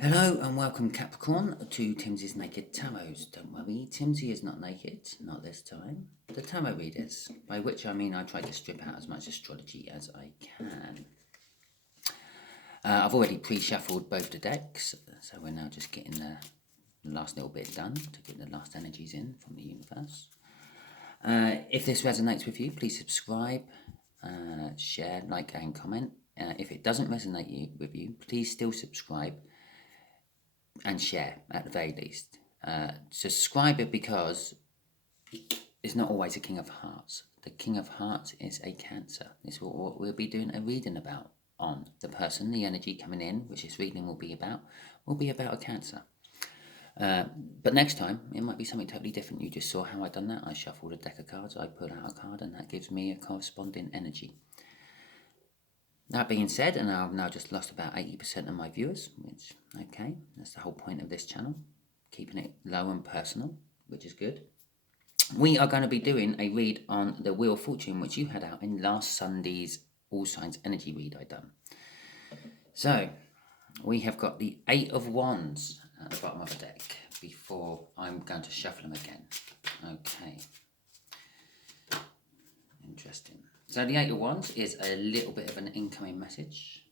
Hello and welcome Capricorn to Timsy's Naked Tarot. Don't worry, Timsy is not naked, not this time. The tarot readers, by which I mean I try to strip out as much astrology as I can. I've already pre-shuffled both the decks, so we're now just getting the last little bit done to get the last energies in from the universe. If this resonates with you, please subscribe, share, like and comment. If it doesn't resonate with you, please still subscribe and share at the very least. Subscribe it because it's not always a King of Hearts. The King of Hearts is a Cancer. This is what we'll be doing a reading about on. The person, the energy coming in, which this reading will be about a Cancer. But next time, it might be something totally different. You just saw how I done that. I shuffled a deck of cards, I pulled out a card, and that gives me a corresponding energy. That being said, and I've now just lost about 80% of my viewers, which, okay, that's the whole point of this channel, keeping it low and personal, which is good. We are going to be doing a read on the Wheel of Fortune, which you had out in last Sunday's All Signs Energy read I done. So, we have got the Eight of Wands at the bottom of the deck before I'm going to shuffle them again. Okay. Interesting. So the Eight of Wands is a little bit of an incoming message,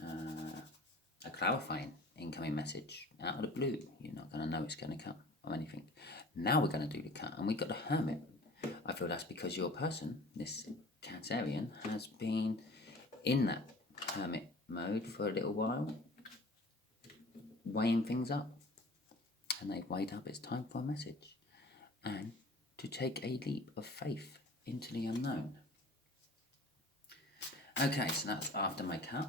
a clarifying incoming message out of the blue. You're not going to know it's going to come or anything. Now we're going to do the cut, and we got the Hermit. I feel that's because your person, this Cancerian, has been in that Hermit mode for a little while, weighing things up, and they've weighed up it's time for a message and to take a leap of faith into the unknown. Okay, so that's after my cut.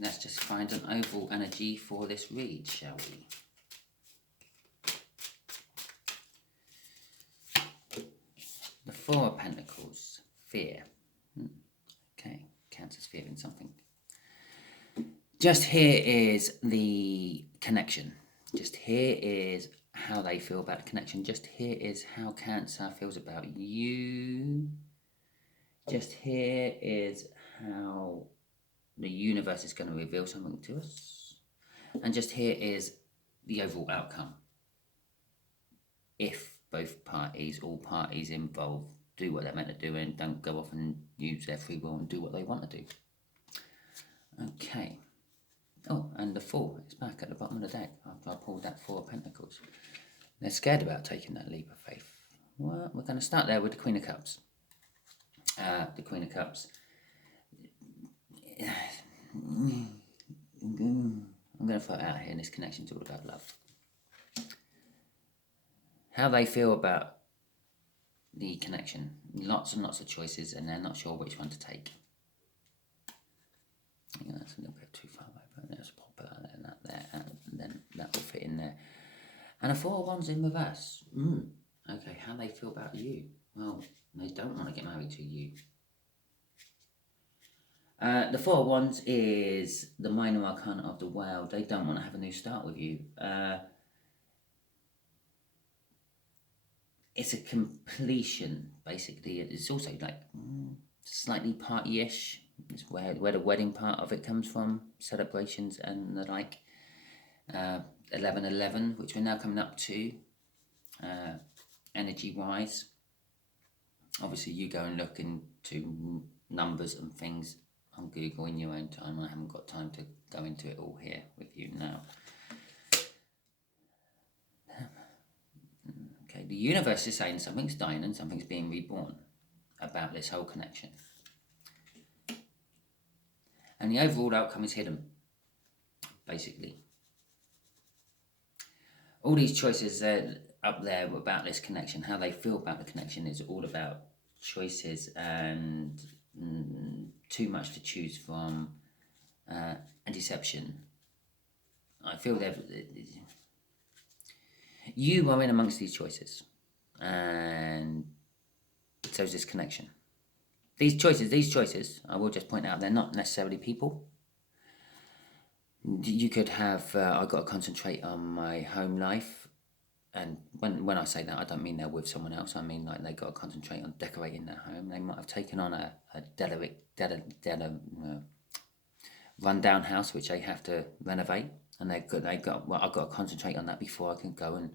Let's just find an overall energy for this read, shall we? The Four of Pentacles, fear. Okay, Cancer's fearing something. Just here is the connection. Just here is how they feel about the connection. Just here is how Cancer feels about you. Just here is how the universe is going to reveal something to us. And just here is the overall outcome. If both parties, all parties involved, do what they're meant to do and don't go off and use their free will and do what they want to do. Okay. Oh, and the Four is back at the bottom of the deck after I pulled that Four of Pentacles. They're scared about taking that leap of faith. Well, we're going to start there with the Queen of Cups. The Queen of Cups. I'm going to throw it out here, and this connection's all about love. How they feel about the connection. Lots and lots of choices, and they're not sure which one to take. Yeah, that's a little bit too far away, but let's pop it out there and that there, and then that will fit in there. And a Four of Wands in reverse. Okay, how they feel about you. Well, they don't want to get married to you. The Four of Wands is the minor arcana of the Whale. They don't want to have a new start with you. It's a completion, basically. It's also like slightly party-ish. It's where the wedding part of it comes from. Celebrations and the like. 11/11, which we're now coming up to. Energy-wise. Obviously, you go and look into numbers and things on Google in your own time. I haven't got time to go into it all here with you now. Okay, the universe is saying something's dying and something's being reborn about this whole connection. And the overall outcome is hidden, basically. All these choices up there about this connection, how they feel about the connection, is all about choices and too much to choose from, and deception. I feel you are in amongst these choices, and so is this connection. These choices, I will just point out, they're not necessarily people. You could have, I've got to concentrate on my home life, and when I say that, I don't mean they're with someone else. I mean like they've got to concentrate on decorating their home. They might have taken on a run-down house which they have to renovate, and well, I've got to concentrate on that before I can go and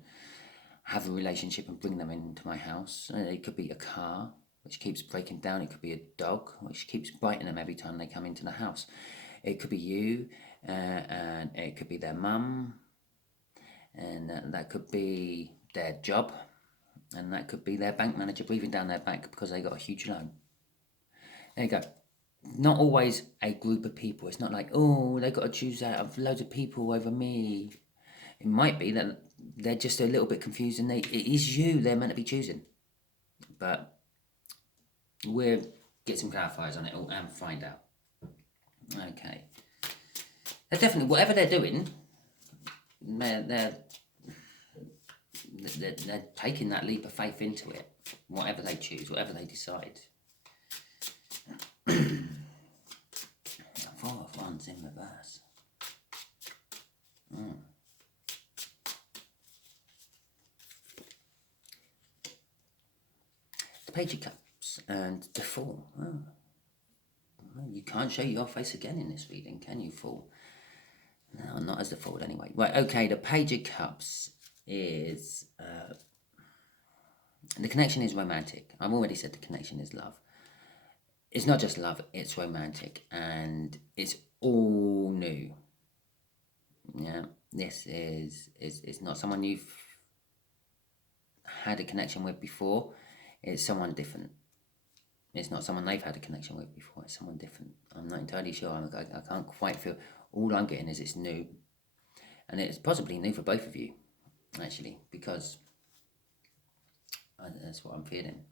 have a relationship and bring them into my house. It could be a car which keeps breaking down. It could be a dog which keeps biting them every time they come into the house. It could be you, and it could be their mum, and that could be their job, and that could be their bank manager breathing down their back because they got a huge loan. There you go. Not always a group of people. It's not like, oh, they got to choose out of loads of people over me. It might be that they're just a little bit confused and it is you they're meant to be choosing. But we'll get some clarifiers on it all and find out. Okay. They're definitely, whatever they're doing, they're taking that leap of faith into it. Whatever they choose, whatever they decide. Four of Wands in reverse. The Page of Cups and the Fool. Oh. You can't show your face again in this reading, can you, Fool? No, not as the Fool anyway. Right, okay, the Page of Cups is... the connection is romantic. I've already said the connection is love. It's not just love, it's romantic, and it's all new. Yeah, this is not someone you've had a connection with before. It's someone different. It's not someone they've had a connection with before. It's someone different. I'm not entirely sure. I can't quite feel. All I'm getting is it's new, and it's possibly new for both of you, actually, because that's what I'm feeling.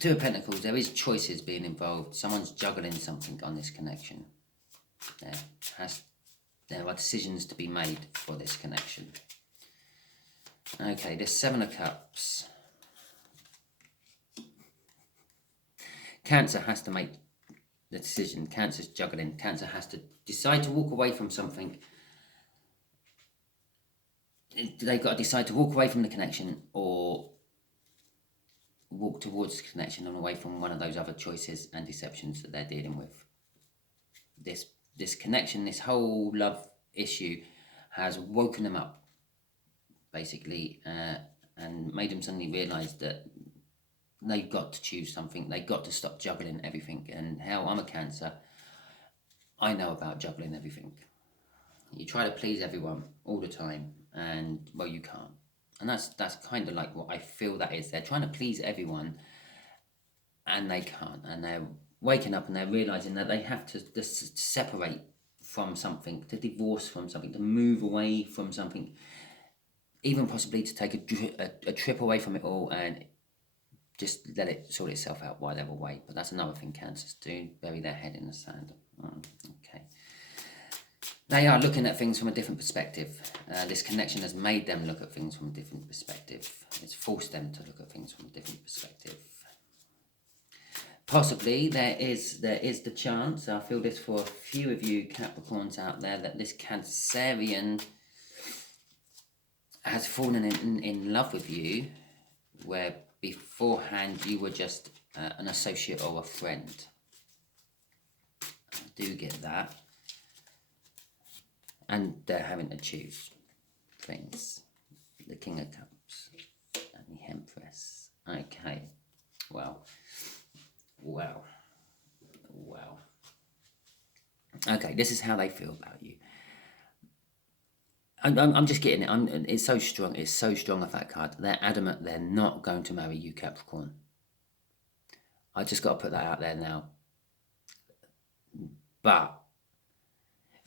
Two of Pentacles, there is choices being involved. Someone's juggling something on this connection. There are decisions to be made for this connection. Okay, the Seven of Cups. Cancer has to make the decision. Cancer's juggling. Cancer has to decide to walk away from something. They've got to decide to walk away from the connection or walk towards the connection and away from one of those other choices and deceptions that they're dealing with. This connection, this whole love issue has woken them up, basically, and made them suddenly realise that they've got to choose something. They've got to stop juggling everything. And hell, I'm a Cancer. I know about juggling everything. You try to please everyone all the time, and, well, you can't. And that's kind of like what I feel that is. They're trying to please everyone, and they can't. And they're waking up and they're realising that they have to separate from something, to divorce from something, to move away from something, even possibly to take a trip away from it all and just let it sort itself out while they're away. But that's another thing Cancers do, bury their head in the sand. Okay. They are looking at things from a different perspective. This connection has made them look at things from a different perspective. It's forced them to look at things from a different perspective. Possibly there is the chance, I feel this for a few of you Capricorns out there, that this Cancerian has fallen in love with you, where beforehand you were just an associate or a friend. I do get that. And they're having to choose things. The King of Cups and the Empress. Okay. Well. Okay, this is how they feel about you. I'm just getting it. It's so strong. It's so strong of that card. They're adamant they're not going to marry you, Capricorn. I just got to put that out there now. But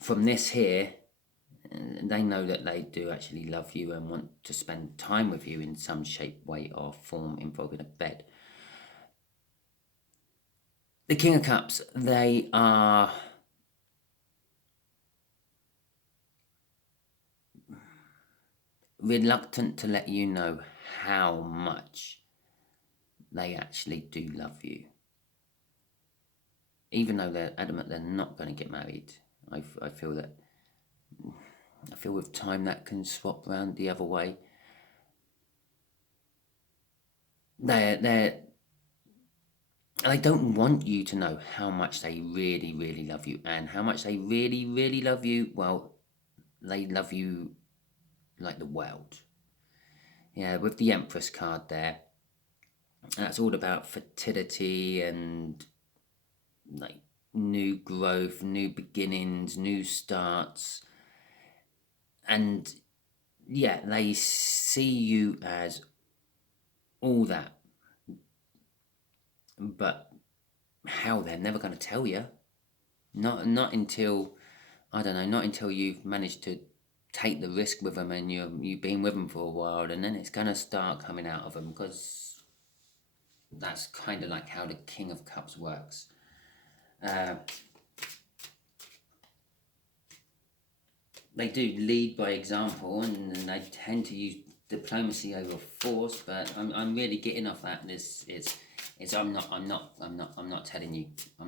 from this here, they know that they do actually love you and want to spend time with you in some shape, way, or form involving a bed. The King of Cups, they are reluctant to let you know how much they actually do love you. Even though they're adamant they're not going to get married, I feel with time that can swap round the other way. they don't want you to know how much they really, really love you. And how much they really, really love you, well, they love you like the world. Yeah, with the Empress card there, that's all about fertility and like new growth, new beginnings, new starts. And yeah, they see you as all that. But how, they're never going to tell you. Not until, I don't know, not until you've managed to take the risk with them and you've been with them for a while, and then it's going to start coming out of them, because that's kind of like how the King of Cups works. They do lead by example, and they tend to use diplomacy over force. But I'm really getting off that. I'm not telling you how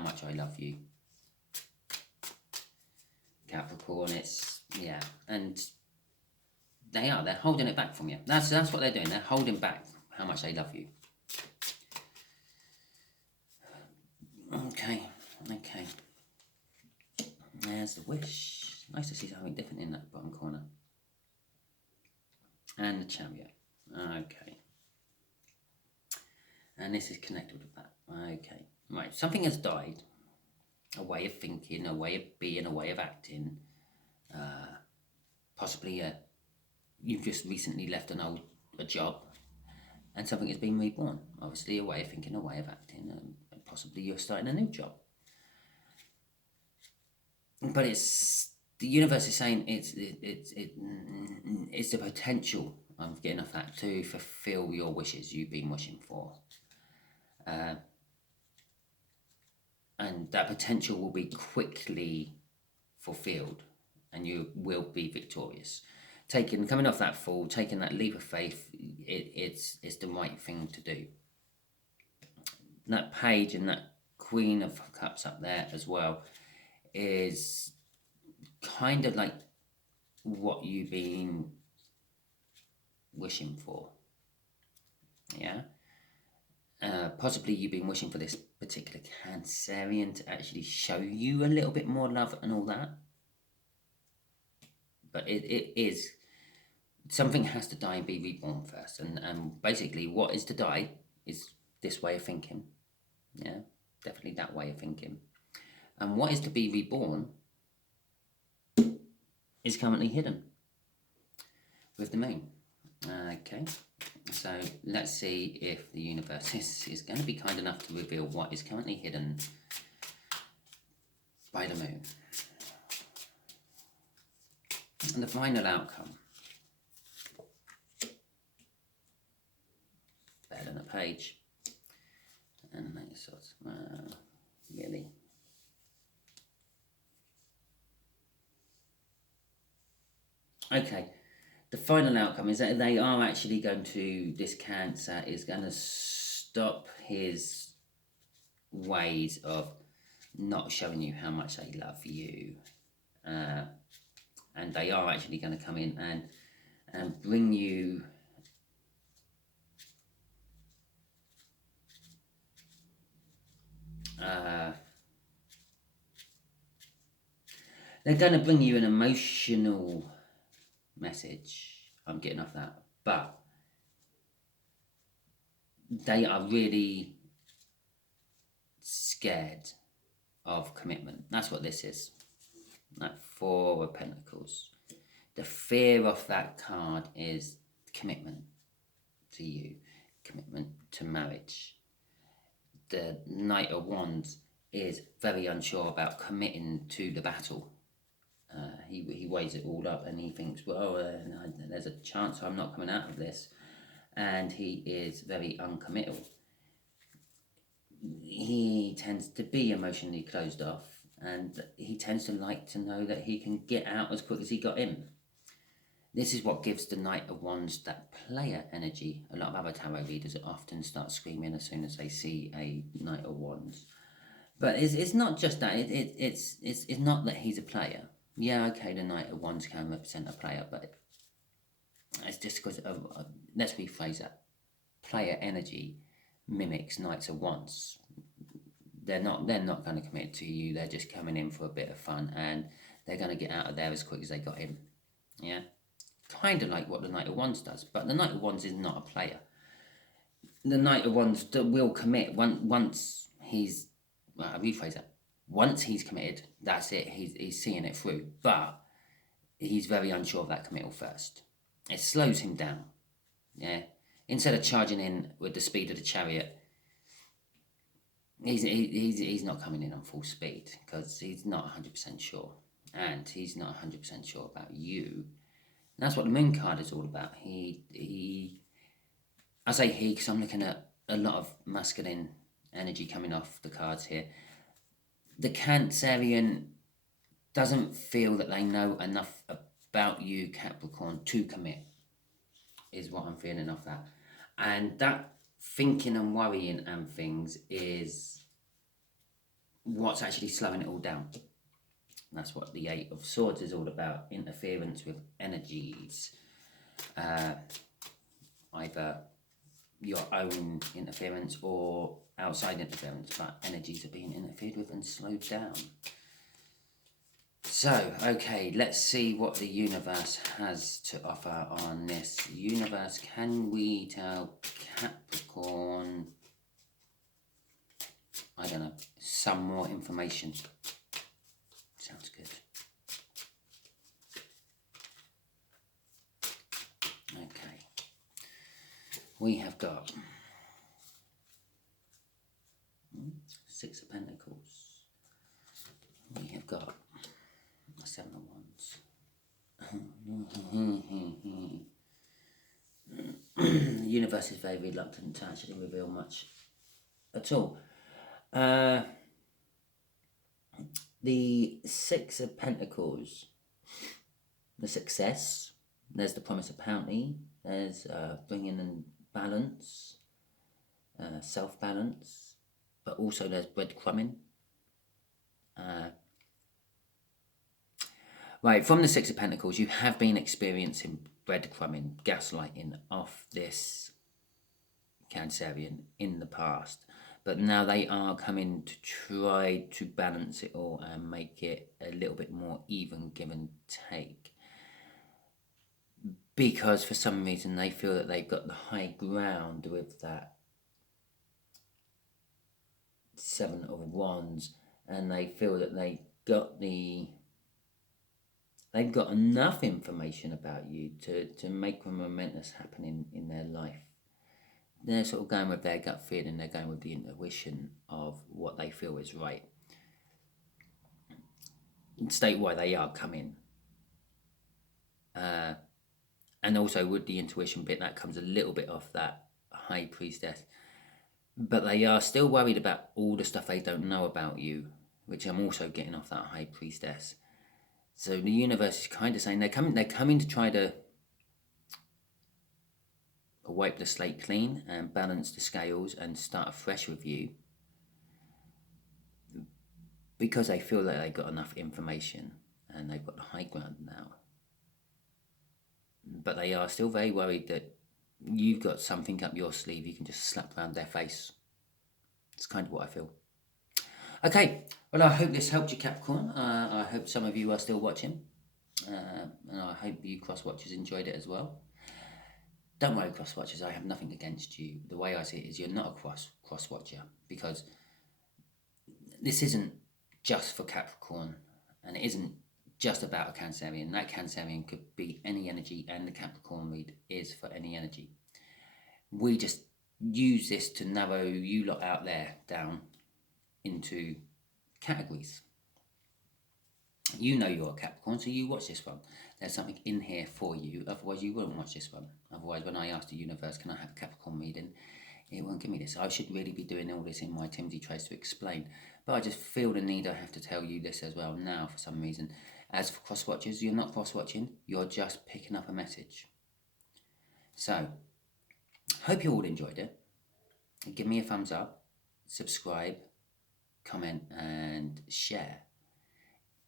much I love you, Capricorn. It's, yeah, and they're holding it back from you. That's what they're doing. They're holding back how much they love you. Okay. There's the wish. Nice to see something different in that bottom corner. And the Chariot. Okay. And this is connected with that. Okay. Right. Something has died. A way of thinking, a way of being, a way of acting. Possibly you've just recently left a job, and something has been reborn. Obviously, a way of thinking, a way of acting, and possibly you're starting a new job. But the universe is saying it's the potential. I'm getting off that, to fulfill your wishes you've been wishing for, and that potential will be quickly fulfilled, and you will be victorious. Coming off that fall, taking that leap of faith, it's the right thing to do. That page and that Queen of Cups up there as well is kind of like what you've been wishing for. Yeah. Possibly you've been wishing for this particular Cancerian to actually show you a little bit more love and all that. But it is, something has to die and be reborn first. And basically what is to die is this way of thinking. Yeah, definitely that way of thinking. And what is to be reborn is currently hidden with the moon. Okay, so let's see if the universe is going to be kind enough to reveal what is currently hidden by the moon. And the final outcome. Better than a page. And then sort of, really. Okay, the final outcome is that they are actually going to, this Cancer is going to stop his ways of not showing you how much they love you. And they are actually going to come in and bring you they're going to bring you an emotional message. I'm getting off that. But they are really scared of commitment. That's what this is. That Four of Pentacles. The fear of that card is commitment to you, commitment to marriage. The Knight of Wands is very unsure about committing to the battle. He weighs it all up and he thinks, well, there's a chance I'm not coming out of this. And he is very uncommittal. He tends to be emotionally closed off, and he tends to like to know that he can get out as quick as he got in. This is what gives the Knight of Wands that player energy. A lot of other tarot readers often start screaming as soon as they see a Knight of Wands. But it's not just that. It's not that he's a player. Yeah, okay, the Knight of Wands can represent a player, but it's just because of, let's rephrase that, player energy mimics Knights of Wands. They're not going to commit to you. They're just coming in for a bit of fun, and they're going to get out of there as quick as they got in. Yeah, kind of like what the Knight of Wands does, but the Knight of Wands is not a player. The Knight of Wands will commit once he's. Well, I rephrase that. Once he's committed, that's it. He's seeing it through, but he's very unsure of that committal first. It slows him down. Yeah, instead of charging in with the speed of the chariot, he's not coming in on full speed because he's not 100% sure, and he's not 100% sure about you. And that's what the Moon card is all about. I say he because I'm looking at a lot of masculine energy coming off the cards here. The Cancerian doesn't feel that they know enough about you, Capricorn, to commit, is what I'm feeling off that. And that thinking and worrying and things is what's actually slowing it all down. That's what the Eight of Swords is all about, interference with energies. Either your own interference or outside interference, but energies are being interfered with and slowed down. So, okay, let's see what the universe has to offer on this. Universe, can we tell Capricorn, I don't know, some more information? Sounds good. Okay. We have got Six of Pentacles. We have got Seven of Wands. The universe is very reluctant to actually reveal much at all. The Six of Pentacles, the success, there's the promise of bounty, there's bringing in balance, self-balance, but also there's breadcrumbing. Right, from the Six of Pentacles, you have been experiencing breadcrumbing, gaslighting off this Cancerian in the past. But now they are coming to try to balance it all and make it a little bit more even, give and take. Because for some reason they feel that they've got the high ground with that Seven of Wands, and they feel that they've got enough information about you to make a momentous happen in their life. They're sort of going with their gut feeling, they're going with the intuition of what they feel is right. State why they are coming. And also with the intuition bit, that comes a little bit off that High Priestess. But they are still worried about all the stuff they don't know about you, which I'm also getting off that High Priestess. So the universe is kind of saying they're coming to try to wipe the slate clean and balance the scales and start afresh with you, because they feel that they've got enough information and they've got the high ground now. But they are still very worried that you've got something up your sleeve you can just slap around their face. It's kind of what I feel. Okay, well, I hope this helped you, Capricorn. I hope some of you are still watching. And I hope you cross-watchers enjoyed it as well. Don't worry, cross-watchers, I have nothing against you. The way I see it is you're not a cross-watcher, because this isn't just for Capricorn, and it isn't just about a Cancerian. That Cancerian could be any energy, and the Capricorn read is for any energy. We just use this to narrow you lot out there down into categories. You know you're a Capricorn, so you watch this one. There's something in here for you, otherwise you wouldn't watch this one. Otherwise, when I asked the universe, can I have a Capricorn reading, it won't give me this. I should really be doing all this in my Timsy Trace to explain, but I just feel the need I have to tell you this as well now for some reason. As for cross-watchers, you're not cross-watching, you're just picking up a message. So, hope you all enjoyed it. Give me a thumbs up, subscribe, comment and share.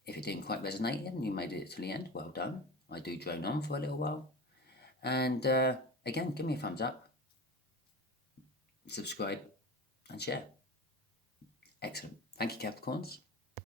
If it didn't quite resonate and you made it to the end, well done. I do drone on for a little while. And again, give me a thumbs up, subscribe and share. Excellent. Thank you, Capricorns.